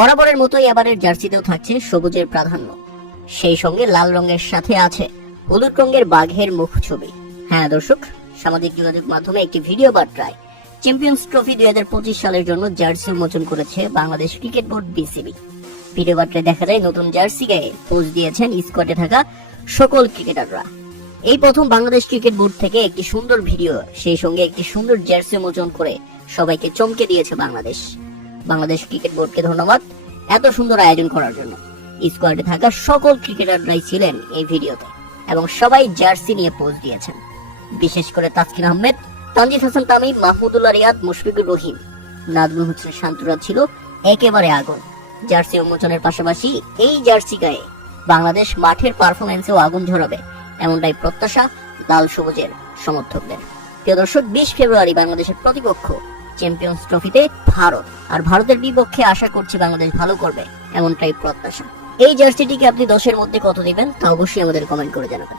বরাবরের মতোই এবারের জার্সিতেও থাকছে সবুজের প্রাধান্য, সেই সঙ্গে লাল রঙের সাথে আছে হলুদ রঙের বাঘের মুখ ছবি। হ্যাঁ দর্শক, সামাজিক যোগাযোগ মাধ্যমে একটি ভিডিও বার্তায় চ্যাম্পিয়ন্স ট্রফি 2025 সালের জন্য জার্সি উন্মোচন করেছে Bangladesh cricket board BCB. Video বার্তায় দেখা যায় নতুন জার্সি গায়ে পোজ দিয়েছেন স্কোয়াডে থাকা সকল ক্রিকেটাররা। এই প্রথম বাংলাদেশ ক্রিকেট বোর্ড থেকে একটি সুন্দর ভিডিও, সেই সঙ্গে একটি সুন্দর জার্সি উন্মোচন করে সবাইকে চমকে দিয়েছে বাংলাদেশ ক্রিকেট বোর্ডকে ধন্যবাদ এত সুন্দর আয়োজন করার জন্য। স্কোয়াডে থাকা সকল ক্রিকেটাররাই ছিলেন এই ভিডিওতে এবং সবাই জার্সি নিয়ে পোজ দিয়েছেন। বিশেষ করে তাসকিন আহমেদ, তানজিদ হাসান তামিম, মাহমুদুল্লাহ রিয়াদ, মুশফিকুর রহিম, নাজমুল হোসেন শান্তরা ছিল একেবারে আগুন। জার্সি উন্মোচনের পাশাপাশি এই জার্সি গায়ে বাংলাদেশ মাঠের পারফরম্যান্সেও আগুন ঝরাবে, এমনটাই প্রত্যাশা লাল সবুজের সমর্থকদের। প্রিয় দর্শক, 20 ফেব্রুয়ারি বাংলাদেশের প্রতিপক্ষ চ্যাম্পিয়ন্স ট্রফিতে ভারত, আর ভারতের বিপক্ষে আশা করছি বাংলাদেশ ভালো করবে, এমনটাই প্রত্যাশা। এই জার্সিটিকে আপনি 10-এর মধ্যে কত দিবেন তা অবশ্যই আমাদের কমেন্ট করে জানাবেন।